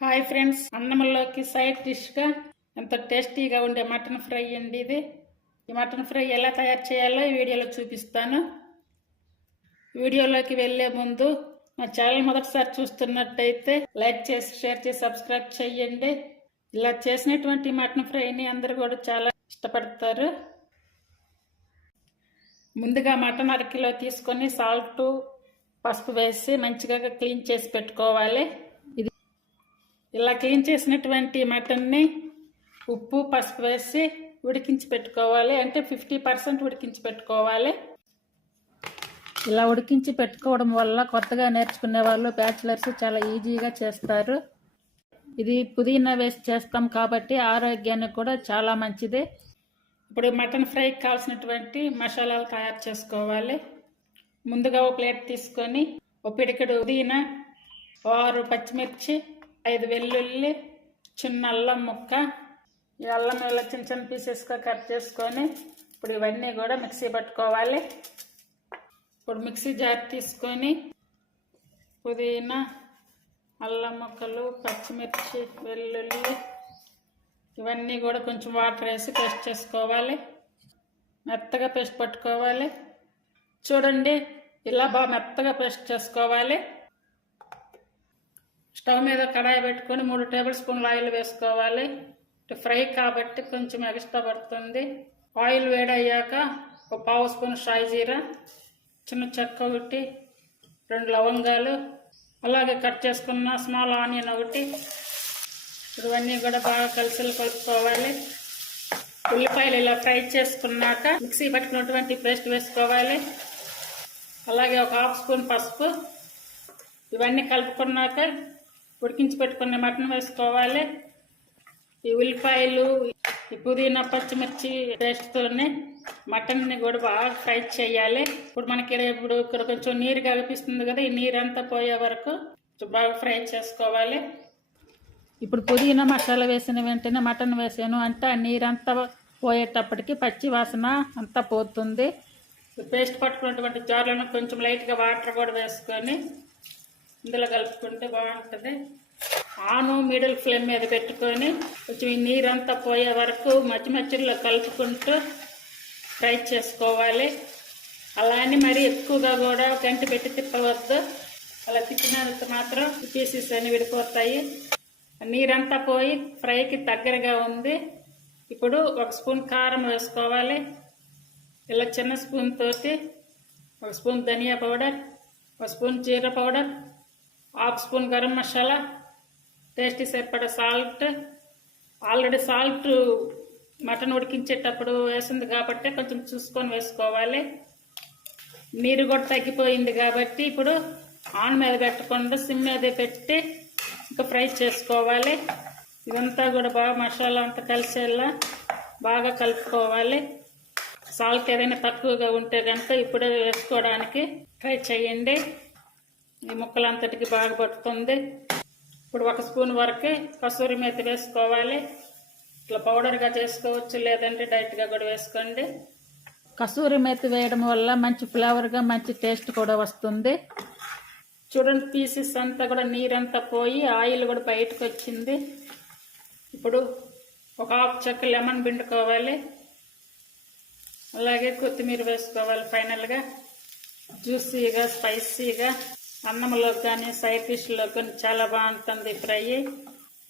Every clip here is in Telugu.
హాయ్ ఫ్రెండ్స్ అన్నంలోకి సైడ్ డిష్గా ఎంతో టేస్టీగా ఉండే మటన్ ఫ్రై అండి ఇది. ఈ మటన్ ఫ్రై ఎలా తయారు చేయాలో ఈ వీడియోలో చూపిస్తాను. వీడియోలోకి వెళ్ళే ముందు నా ఛానల్ మొదటిసారి చూస్తున్నట్టయితే లైక్ చేసి షేర్ చేసి సబ్స్క్రైబ్ చేయండి ఇలా చేసినటువంటి మటన్ ఫ్రైని అందరూ కూడా చాలా ఇష్టపడతారు. ముందుగా మటన్ అరకిలో తీసుకొని సాల్ట్ పసుపు వేసి మంచిగా క్లీన్ చేసి పెట్టుకోవాలి. ఇలా క్లీన్ చేసినటువంటి మటన్ని ఉప్పు పసుపు వేసి ఉడికించి పెట్టుకోవాలి. అంటే ఫిఫ్టీ పర్సెంట్ ఉడికించి పెట్టుకోవాలి. ఇలా ఉడికించి పెట్టుకోవడం వల్ల కొత్తగా నేర్చుకునే వాళ్ళు బ్యాచిలర్స్ చాలా ఈజీగా చేస్తారు. ఇది పుదీనా వేసి చేస్తాం కాబట్టి ఆరోగ్యానికి కూడా చాలా మంచిది. ఇప్పుడు మటన్ ఫ్రైకి కావాల్సినటువంటి మసాలాలు తయారు చేసుకోవాలి. ముందుగా ఒక ప్లేట్ తీసుకొని ఒక పిడికెడు పుదీనా ఆరు పచ్చిమిర్చి ఐదు వెల్లుల్లి చిన్న అల్లం ముక్క ఈ అల్లం ఇలా చిన్న చిన్న పీసెస్గా కట్ చేసుకొని ఇప్పుడు ఇవన్నీ కూడా మిక్సీ పట్టుకోవాలి. ఇప్పుడు మిక్సీ జార్ తీసుకొని పుదీనా అల్లం ముక్కలు పచ్చిమిర్చి వెల్లుల్లి ఇవన్నీ కూడా కొంచెం వాటర్ వేసి పేస్ట్ చేసుకోవాలి. మెత్తగా పేస్ట్ పట్టుకోవాలి. చూడండి ఇలా బాగా మెత్తగా పేస్ట్ చేసుకోవాలి. స్టవ్ మీద కడాయి పెట్టుకొని మూడు టేబుల్ స్పూన్లు ఆయిల్ వేసుకోవాలి. ఫ్రై కాబట్టి కొంచెం ఎక్స్ట్రా పడుతుంది. ఆయిల్ వేడయ్యాక ఒక పావు స్పూన్ షాయి జీరా చిన్న చెక్క ఒకటి రెండు లవంగాలు అలాగే కట్ చేసుకున్న స్మాల్ ఆనియన్ ఒకటి. ఇవన్నీ కూడా బాగా కలిసి కలుపుకోవాలి. ఉల్లిపాయలు ఇలా ఫ్రై చేసుకున్నాక మిక్సీ పట్టుకున్నటువంటి పేస్ట్ వేసుకోవాలి. అలాగే ఒక హాఫ్ స్పూన్ పసుపు. ఇవన్నీ కలుపుకున్నాక ఉడికించి పెట్టుకున్న మటన్ వేసుకోవాలి. ఈ ఉల్లిపాయలు ఈ పుదీనా పచ్చిమిర్చి పేస్ట్తోనే మటన్ని కూడా బాగా ఫ్రై చేయాలి. ఇప్పుడు మనకి ఇప్పుడు ఇక్కడ కొంచెం నీరు కనిపిస్తుంది కదా ఈ నీరు అంతా పోయే వరకు బాగా ఫ్రై చేసుకోవాలి. ఇప్పుడు పుదీనా మసాలా వేసిన వెంటనే మటన్ వేసాను అంటే ఆ నీరంతా పోయేటప్పటికి పచ్చి వాసన అంతా పోతుంది. పేస్ట్ పట్టుకున్నటువంటి జార్లను కొంచెం లైట్గా వాటర్ కూడా వేసుకొని ఇందులో కలుపుకుంటే బాగుంటుంది. ఆను మిడిల్ ఫ్లేమ్ మీద పెట్టుకొని కొంచెం ఈ నీరంతా పోయే వరకు మధ్య మధ్యలో కలుపుకుంటూ ఫ్రై చేసుకోవాలి. అలానే మరి ఎక్కువగా కూడా గంట పెట్టి తిప్పవద్దు. అలా తిప్పినంత మాత్రం పీసెస్ అని విడిపోతాయి. నీరంతా పోయి ఫ్రైకి దగ్గరగా ఉంది. ఇప్పుడు ఒక స్పూన్ కారం వేసుకోవాలి. ఇలా చిన్న స్పూన్ తోటి ఒక స్పూన్ ధనియా పౌడర్ ఒక స్పూన్ జీర powder half spoon garam masala tasty సరిపడ సాల్ట్ ఆల్రెడీ సాల్ట్ మటన్ ఉడికించేటప్పుడు వేసింది కాబట్టి కొంచెం చూసుకొని వేసుకోవాలి. నీరు కూడా తగ్గిపోయింది కాబట్టి ఇప్పుడు ఆన్ మీద పెట్టకుండా సిమ్ మీద పెట్టి ఇంకా ఫ్రై చేసుకోవాలి. ఇదంతా కూడా బాగా మసాలా అంతా కలిసేలా బాగా కలుపుకోవాలి. సాల్ట్ ఏదైనా తక్కువగా ఉంటే కనుక ఇప్పుడే వేసుకోవడానికి ట్రై చేయండి. ఈ ముక్కలంతటికి బాగా పట్టుతుంది ఇప్పుడు ఒక స్పూన్ వరకే కసూరి మేత వేసుకోవాలి. ఇట్లా పౌడర్గా చేసుకోవచ్చు లేదంటే డైరెక్ట్గా కూడా వేసుకోండి. కసూరి మేత వేయడం వల్ల మంచి ఫ్లేవర్గా మంచి టేస్ట్ కూడా వస్తుంది. చూడండి పీసెస్ అంతా కూడా నీరంతా పోయి ఆయిల్ కూడా బయటకు వచ్చింది. ఇప్పుడు ఒక హాఫ్ చెక్క లెమన్ పిండుకోవాలి. అలాగే కొత్తిమీర వేసుకోవాలి ఫైనల్గా. జ్యూసీగా స్పైసీగా. అన్నంలో కానీ సైడ్ డిష్లో కానీ చాలా బాగుంటుంది ఫ్రై.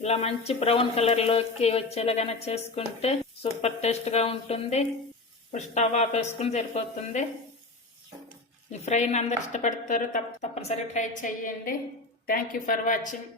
ఇలా మంచి బ్రౌన్ కలర్లోకి వచ్చేలాగానే చేసుకుంటే సూపర్ టేస్ట్గా ఉంటుంది. స్టవ్ ఆఫ్ వేసుకుని సరిపోతుంది. ఈ ఫ్రైని అందరు ఇష్టపడతారు తప్ప తప్పనిసరిగా ట్రై చేయండి. Thank you for watching